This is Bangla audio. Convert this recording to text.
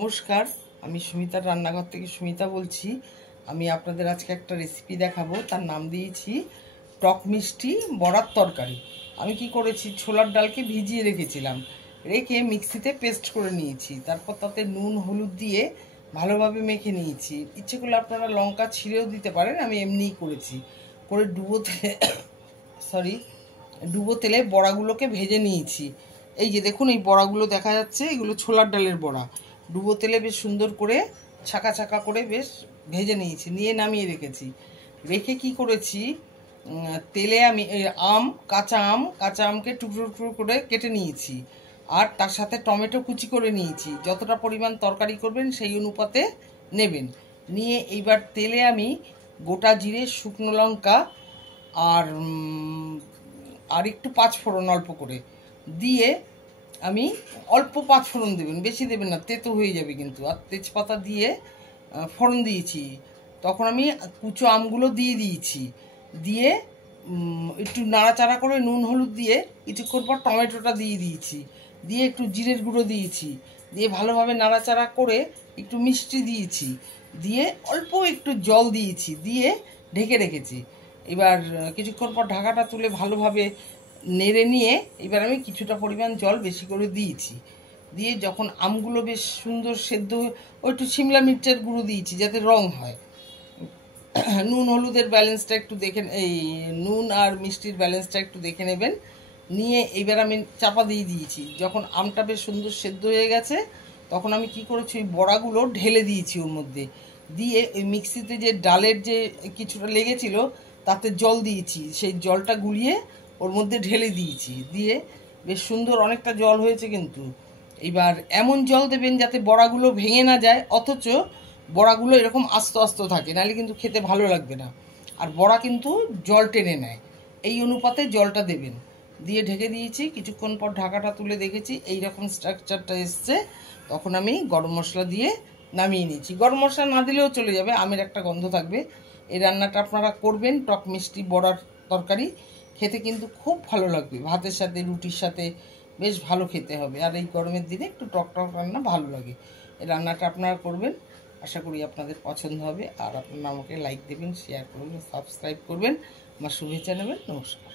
নমস্কার, আমি সুমিতার রান্নাঘর থেকে সুমিতা বলছি। আমি আপনাদের আজকে একটা রেসিপি দেখাবো, তার নাম দিয়েছি টক মিষ্টি বড়ার তরকারি। আমি কি করেছি, ছোলার ডালকে ভিজিয়ে রেখেছিলাম, রেখে মিক্সিতে পেস্ট করে নিয়েছি। তারপর তাতে নুন হলুদ দিয়ে ভালোভাবে মেখে নিয়েছি। ইচ্ছে করলে আপনারা লঙ্কা ছিঁড়েও দিতে পারেন, আমি এমনিই করেছি। করে ডুবো তেলে বড়াগুলোকে ভেজে নিয়েছি। এই যে দেখুন, এই বড়াগুলো দেখা যাচ্ছে, এগুলো ছোলার ডালের বড়া। ডুবো তেলে বেশ সুন্দর করে ছাকা ছাকা করে বেশ ভেজে নিয়েছি, নিয়ে নামিয়ে রেখেছি। রেখে কি করেছি, তেলে আমি কাঁচা আমকে টুকরো টুকরো করে কেটে নিয়েছি, আর তার সাথে টমেটো কুচি করে নিয়েছি। যতটা পরিমাণ তরকারি করবেন সেই অনুপাতে নেবেন। নিয়ে এইবার তেলে আমি গোটা জিরে, শুকনো লঙ্কা আর একটু পাঁচফোড়ন অল্প করে দিয়ে, আমি অল্প পাঁচফোড়ন দেবেন, বেশি দেবেন না, তেতো হয়ে যাবে কিন্তু। আর তেজপাতা দিয়ে ফোড়ন দিয়েছি। তখন আমি কুচো আমগুলো দিয়ে দিয়েছি, দিয়ে একটু নাড়াচাড়া করে নুন হলুদ দিয়ে কিছুক্ষণ পর টমেটোটা দিয়ে দিয়েছি, দিয়ে একটু জিরের গুঁড়ো দিয়েছি, দিয়ে ভালোভাবে নাড়াচাড়া করে একটু মিষ্টি দিয়েছি, দিয়ে অল্প একটু জল দিয়েছি, দিয়ে ঢেকে রেখেছি। এবার কিছুক্ষণ পর ঢাকাটা তুলে ভালোভাবে নেড়ে নিয়ে এবার আমি কিছুটা পরিমাণ জল বেশি করে দিয়েছি। দিয়ে যখন আমগুলো বেশ সুন্দর সেদ্ধ, একটু শিমলা মির্চের গুঁড়ো দিয়েছি যাতে রং হয়। নুন হলুদের ব্যালেন্সটা একটু দেখে, এই নুন আর মিষ্টির ব্যালেন্সটা একটু দেখে নেবেন। নিয়ে এবার আমি চাপা দিয়ে দিয়েছি। যখন আমটা বেশ সুন্দর সেদ্ধ হয়ে গেছে, তখন আমি কি করেছি, ওই বড়াগুলো ঢেলে দিয়েছি ওর মধ্যে, দিয়ে ওই মিক্সিতে যে ডালের যে কিছুটা লেগেছিল তাতে জল দিয়েছি, সেই জলটা গুলিয়ে ওর মধ্যে ঢেলে দিয়েছি। দিয়ে বেশ সুন্দর অনেকটা জল হয়েছে কিন্তু। এবার এমন জল দেবেন যাতে বড়াগুলো ভেঙে না যায়, অথচ বড়াগুলো এরকম আস্ত আস্ত থাকে, নাহলে কিন্তু খেতে ভালো লাগবে না। আর বড়া কিন্তু জল টেনে নেয়, এই অনুপাতে জলটা দেবেন। দিয়ে ঢেকে দিয়েছি। কিছুক্ষণ পর ঢাকাটা তুলে দেখেছি এইরকম স্ট্রাকচারটা এসছে। তখন আমি গরম মশলা দিয়ে নামিয়ে নিয়েছি। গরম মশলা না দিলেও চলে যাবে, আমের একটা গন্ধ থাকবে। এই রান্নাটা আপনারা করবেন, টক মিষ্টি বড়ার তরকারি। খেতে কিন্তু খুব ভালো লাগবে, ভাতের সাথে রুটির সাথে বেশ ভালো খেতে হবে। আর এই গরমের দিনে একটু টক টক রান্না ভালো লাগে। এই রান্নাটা আপনারা করবেন, আশা করি আপনাদের পছন্দ হবে। আর আপনারা আমাকে লাইক দেবেন, শেয়ার করবেন, সাবস্ক্রাইব করবেন, আমার শুভেচ্ছা নেবেন। নমস্কার।